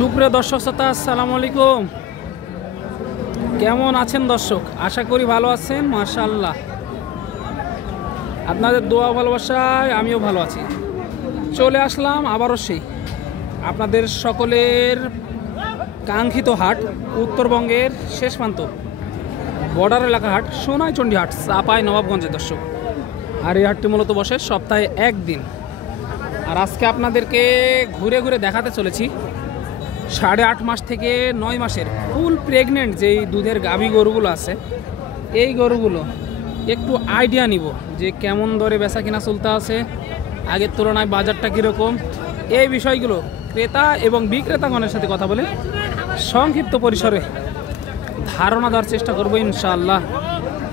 সুপ্রিয় দর্শক শ্রোতা, আসসালামু আলাইকুম। কেমন আছেন দর্শক? আশা করি ভালো আছেন। মাশাআল্লাহ, আপনাদের দোয়া ভালোবাসায় আমিও ভালো আছি। চলে আসলাম আবারও সেই আপনাদের সকলের কাঙ্ক্ষিত হাট, উত্তরবঙ্গের শেষ প্রান্ত বর্ডার এলাকার হাট, সোনাইচন্ডী হাট, চাপাই নবাবগঞ্জের দর্শক। আর এই হাটটি মূলত বসে সপ্তাহে একদিন। আর আজকে আপনাদেরকে ঘুরে ঘুরে দেখাতে চলেছি 8.5 মাস থেকে 9 মাসের ফুল প্রেগনেন্ট যেই দুধের গাভী গরুগুলো আছে, এই গরুগুলো একটু আইডিয়া নিব যে কেমন দরে বেচা কিনা চলতে আছে, আগের তুলনায় বাজারটা কীরকম, এই বিষয়গুলো ক্রেতা এবং বিক্রেতাগণের সাথে কথা বলে সংক্ষিপ্ত পরিসরে ধারণা দেওয়ার চেষ্টা করবো ইনশাআল্লাহ।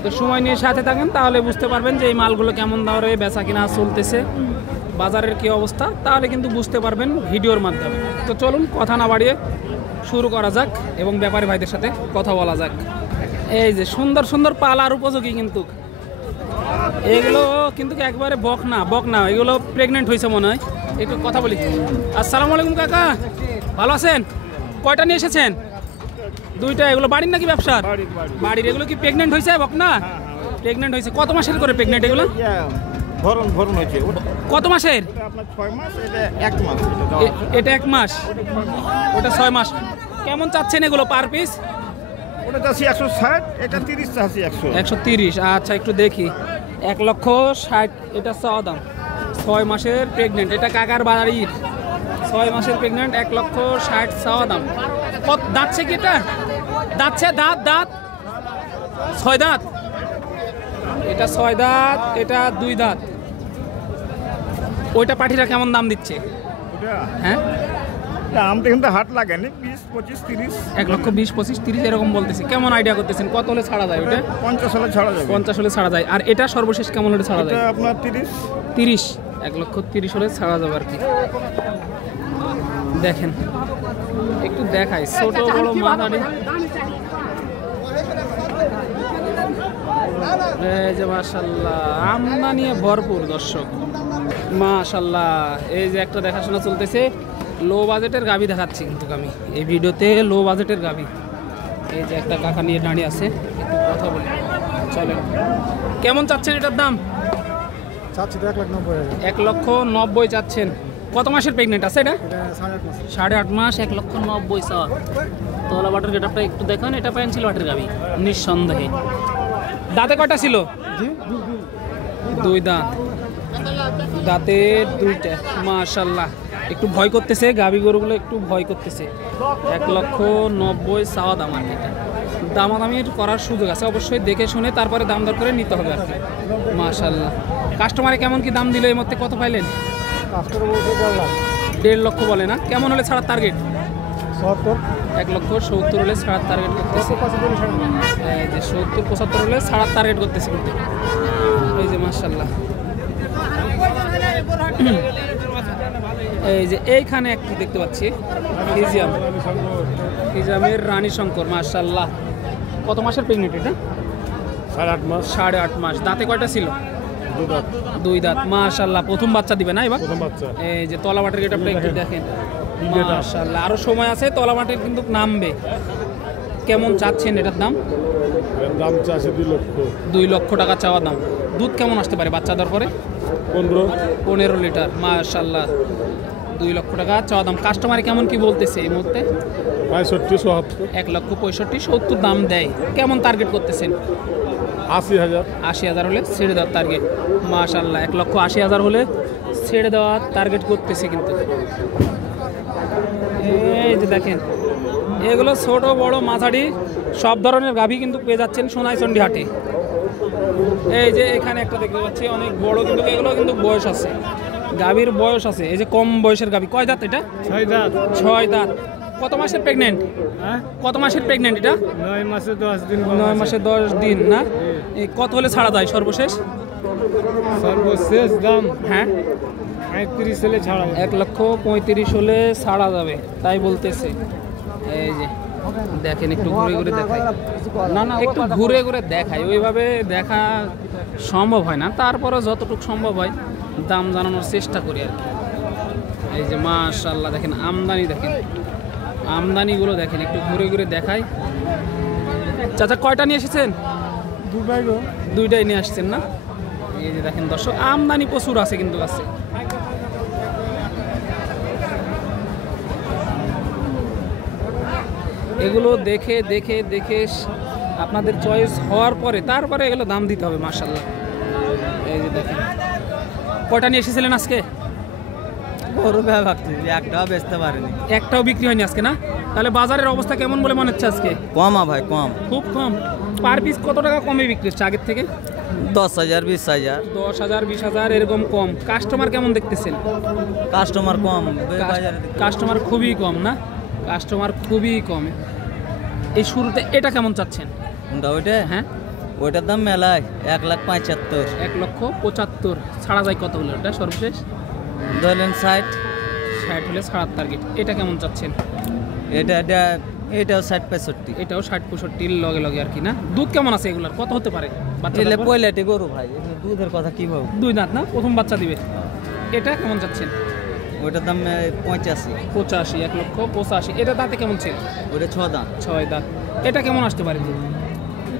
তো সময় নিয়ে সাথে থাকেন, তাহলে বুঝতে পারবেন যে এই মালগুলো কেমন দরে বেচা কিনা চলতেছে, বাজারের কী অবস্থা, তাহলে কিন্তু বুঝতে পারবেন ভিডিওর মাধ্যমে। তো চলুন কথা না বাড়িয়ে শুরু করা যাক এবং ব্যাপারী ভাইদের সাথে কথা বলা যাক। এই যে সুন্দর সুন্দর পালার উপযোগী, কিন্তু এগুলো কিন্তু একবারে বক না, এগুলো প্রেগনেন্ট হয়েছে মনে হয়। একটু কথা বলি। আসসালামু আলাইকুম কাকা, ভালো আছেন? কয়টা নিয়ে এসেছেন? দুইটা। এগুলো বাড়ির নাকি ব্যবসার? বাড়ির। এগুলো কি প্রেগনেন্ট হয়েছে? বক না প্রেগনেন্ট হয়েছে। কত মাসের করে প্রেগনেন্ট এগুলো? ভরণ হয়েছে। কত মাসের? এটা 1 মাস, ওটা 6 মাস। কেমন চাচ্ছেন এগুলো পার পিস? ওটা চাচ্ছি 160, এটা 30 চাচ্ছি 130। আচ্ছা, একটু দেখি। 1,60,000 এটা চাওয়া দাম। 6 মাসের প্রেগনেন্ট, এটা কাকার বাড়ির 6 মাসের প্রেগনেন্ট, 1,60,000 চাওয়া দাম। কত দাঁতছে কি এটা? দাঁতছে দাঁত 6 দাঁত। এটা 6 দাঁত, এটা 2 দাঁত। ওইটা পাঠিরা কেমন দাম দিচ্ছে? হ্যাঁ, দামটা কিন্তু হাট লাগেনি, 20, 25, 30। 1,20,000, 25, 30 এরকম বলতেছি। কেমন আইডিয়া করতেছেন কত হলে ছাড়া যায়? ওটা 50 হলে ছাড়া যাবে। 50 হলে ছাড়া যায়। আর এটা সর্বশেষ কেমন হলে ছাড়া যায়? আপনার 30। 1,30,000 হলে ছাড়া যাবে আর কি। দেখেন, একটু দেখাই ছোট বড় মাঝারি। এই যে মাশাআল্লাহ, আমদানি ভরপুর দর্শক, মাশাআল্লাহ। এই যে একটা দেখাশোনা চলতেছে, লো বাজেটের গাভী দেখাচ্ছি কিন্তু আমি এই ভিডিওতে, লো বাজেটের গাভী। এই যে একটা কাকা নিয়ে দাঁড়িয়ে আছে, একটু কথা বলি। চলেন, কেমন চাচ্ছেন এটার দাম? চাচ্ছি 1,90,000। 1,90,000 চাচ্ছেন। কত মাসের প্রেগনেন্ট আছে এটা? 8.5 মাস, 1,90,000 চাওয়া। তলা বাটার গেটআপটা একটু দেখেন, এটা পেন্সিল বাটের গাভী নিঃসন্দেহে। দাঁতে কয়টা ছিল? 2 দাঁত। দাঁতে 2টা। মাশাআল্লাহ, একটু ভয় করতেছে গাভী গরুগুলো, একটু ভয় করতেছে। 1,90,000 চাওয়া দাম। আর এটা দামাদামির করার সুযোগ আছে, অবশ্যই দেখে শুনে তারপরে দাম দর করে নিতে হবে আর কি। মাশাআল্লাহ, কাস্টমারে কেমন কি দাম দিল? এই মধ্যে কত পাইলেন? 1.5 লক্ষ বলে না? কেমন হলে ছাড়ার টার্গেট? 1,70,000 হলে ছাড়ার টার্গেট করতেছে। এই যে 70-75 হলে ছাড়ার টার্গেট করতেছে কিন্তু। এই যে মাশাআল্লাহ, এই যে এইখানে একটু দেখতে পাচ্ছি ফিজিয়ামের রানী শঙ্কর। মাশাআল্লাহ, কত মাসের প্রেগনেন্ট এটা? 8.5 মাস। 8.5 মাস। দাঁতে কয়টা ছিল? 2 দাঁত। মাশাআল্লাহ, প্রথম বাচ্চা দিবে না এবার? এই যে তলা বাটের গেটআপটা একটু দেখেন, মাশাআল্লাহ। আরো সময় আছে, তলা বাটের কিন্তু নামবে। কেমন চাচ্ছেন এটার দাম? দাম চাচ্ছে 2 লক্ষ। 2 লক্ষ টাকা চাওয়া দাম। দুধ কেমন আসতে পারে বাচ্চা দেওয়ার পরে? 15 লিটার। মাশাআল্লাহ, 2 লক্ষ টাকা চাওয়া দাম। কাস্টমারে কেমন কি বলতেছে এই মুহূর্তে? 65-70। 1,65,000-70 দাম দেয়। কেমন টার্গেট করতেছেন? 80,000। 80,000 হলে ছেড়ে দেওয়ার টার্গেট। মাশাআল্লাহ, 1,80,000 হলে ছেড়ে দেওয়ার টার্গেট করতেছে কিন্তু। এই যে দেখেন, এগুলো ছোট বড় মাঝারি সব ধরনের গাভী কিন্তু পেয়ে যাচ্ছেন সোনাইচন্ডী হাটে। এই যে এখানে একটা দেখতে পাচ্ছি অনেক বড়, কিন্তু এগুলো কিন্তু বয়স আছে, গাভীর বয়স আছে। এই যে কম বয়সের গাভী। কয় দাঁত এটা? 6 দাঁত। 6 দাঁত। কত মাসের প্রেগনেন্ট? কত মাসের প্রেগনেন্ট এটা? 9 মাসে 10 দিন। 9 মাসে 10 দিন না? এই কত হলে ছাড়া যায় সর্বশেষ? সর্বশেষ দাম হ্যাঁ 35 হলে ছাড়া যাবে। 1,35,000 হলে ছাড়া যাবে তাই বলতেছে। এই যে দেখেন, একটু ঘুরে ঘুরে দেখাই। না, একটু ঘুরে ঘুরে দেখাই, ওইভাবে দেখা সম্ভব হয় না, তারপরে যতটুকু সম্ভব হয় দাম জানানোর চেষ্টা করি আর কি। এই যে মাশাআল্লাহ দেখেন আমদানি, দেখেন আমদানিগুলো দেখেন, একটু ঘুরে ঘুরে দেখাই। চাচা কয়টা নিয়ে এসেছেন? দুইটাই নিয়ে আসছেন না? এই যে দেখেন দর্শক, আমদানি প্রচুর আছে কিন্তু আছে। এগুলো দেখে দেখে দেখে আপনাদের চয়েস হওয়ার পরে তারপরে এগুলো দাম দিতে হবে। মাশাআল্লাহ, এই যে দেখেন। কয়টা নিয়ে এসেছিলেন আজকে? একটাও বেচতে পারেনি, একটাও বিক্রি হয়নি আজকে না? তাহলে বাজারের অবস্থা কেমন বলে মনে হচ্ছে আজকে? কমা ভাই কম, খুব কম। পার পিস কত টাকা কমে বিক্রি হচ্ছে আগের থেকে? 10,000 20,000, 10,000 20,000 এরকম কম। কাস্টমার কেমন দেখতেছেন? কাস্টমার কম, কাস্টমার খুবই কম না? কাস্টমার খুবই কম। এই শুরুতে এটা কেমন চাচ্ছেন? ওইটা হ্যাঁ, ওইটার দাম মেলায় 1,75,000, 1,75,000 ছাড়া যায় কত হলো এটা সর্বশেষ? ধরলেন 60, 60 হলে ছাড়ার টার্গেট। এটা কেমন চাচ্ছেন? এটাও 60-65, এটাও 60-65 লগে লগে আর কি না? দুধ কেমন আছে এগুলার? কত হতে পারে বাচ্চা? এলে পয়লাটি গরু ভাই, এখানে দুধের কথা কি ভাবো? 2 দাঁত না? প্রথম বাচ্চা দিবে। এটা কেমন চাচ্ছেন? ওইটার দাম 85, 1,85,000। এটা দাঁতে কেমন ছিল? ওইটা 6 দাম, 6 দাঁত। এটা কেমন আসতে পারে?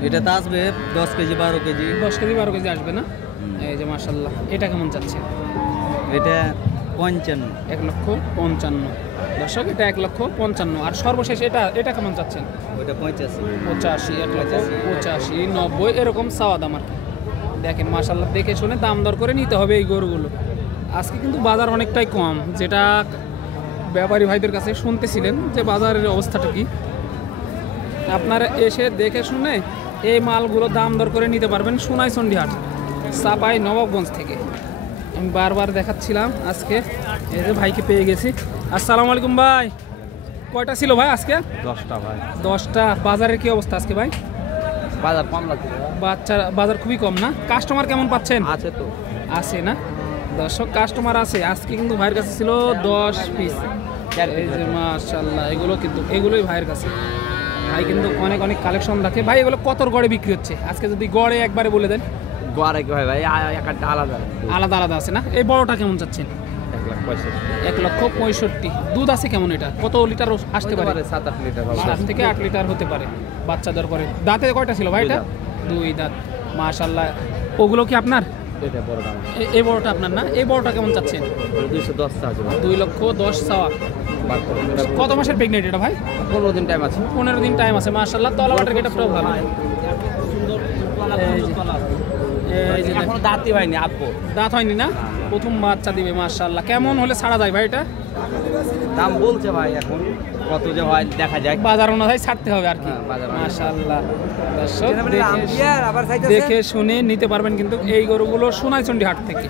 এটা তো আসবে 10 কেজি 12 কেজি, 10 কেজি 12 কেজি আসবে না? এই যে মাশাআল্লাহ। এটা কেমন চাচ্ছেন? এটা 55, 1,55,000 দর্শক, এটা 1,55,000। আর সর্বশেষ এটা কেমন চাচ্ছেন? ওইটা 85, 85, 1,85,000 90 এরকম চাওয়া দাম আর কি। দেখেন মাশাআল্লাহ, দেখে শুনে দাম দর করে নিতে হবে এই গরুগুলো। আজকে কিন্তু বাজার অনেকটাই কম, যেটা ব্যাপারী ভাইদের কাছে শুনতেছিলেন যে বাজারের অবস্থাটা কি। আপনারা এসে দেখে শুনে এই মালগুলো দাম দর করে নিতে পারবেন সোনাইচন্ডী হাট, চাপাই নবাবগঞ্জ থেকে। আমি বারবার দেখাচ্ছিলাম আজকে। এই যে ভাইকে পেয়ে গেছি। আসসালামু আলাইকুম ভাই। কয়টা ছিল ভাই আজকে? 10টা ভাই। 10টা। বাজারের কি অবস্থা আজকে ভাই? বাজার কম লাগছে, বাজার খুবই কম না? কাস্টমার কেমন পাচ্ছেন? আছে তো, আছে না দর্শক? কাস্টমার আছে। আজকে কিন্তু ভাইয়ের কাছে ছিল 10 পিস। এই যে মাশাআল্লাহ, এগুলোই ভাইয়ের কাছে। ভাই কিন্তু অনেক অনেক কালেকশন রাখে। ভাই এগুলো কত গড়ে বিক্রি হচ্ছে আজকে? যদি গড়ে একবারে বলে দেন। গড়ে কি ভাই একটা আলাদা আলাদা আছে না? এই বড়টা কেমন চাচ্ছেন? 1,65,000। দুধ আছে কেমন? এটা কত লিটার আসতে পারে? 7-8 লিটার, 7 থেকে 8 লিটার হতে পারে বাচ্চা দর করে। দাঁতে কয়টা ছিল ভাই এটা? 2 দাঁত। মাশাআল্লাহ। ওগুলো কি আপনার? এটা বড় দাম, এই বড়টা আপনার না? এই বড়টা কেমন চাচ্ছেন? 210 আছে ভাই, 2,10,000 চাওয়া। কত মাসের প্রেগনেন্ট এটা ভাই? 15 দিন টাইম আছে। 15 দিন টাইম আছে। মাশাআল্লাহ, তলাবাটের গেটআপটাও ভালো। এই যে এখন দাঁতই হয়নি, আপু দাঁত হয়নি না? প্রথম বাচ্চা দিবে। মাশাআল্লাহ। কেমন হলে ছাড়া যায় ভাই এটা? দাম বলছে ভাই, এখন কত যে হয় দেখা যায়, বাজার অনুযায়ী ছাড়তে হবে আর কি। মাশাআল্লাহ দর্শক, দেখে শুনে নিতে পারবেন কিন্তু এই গরুগুলো সোনাইচন্ডী হাট থেকে।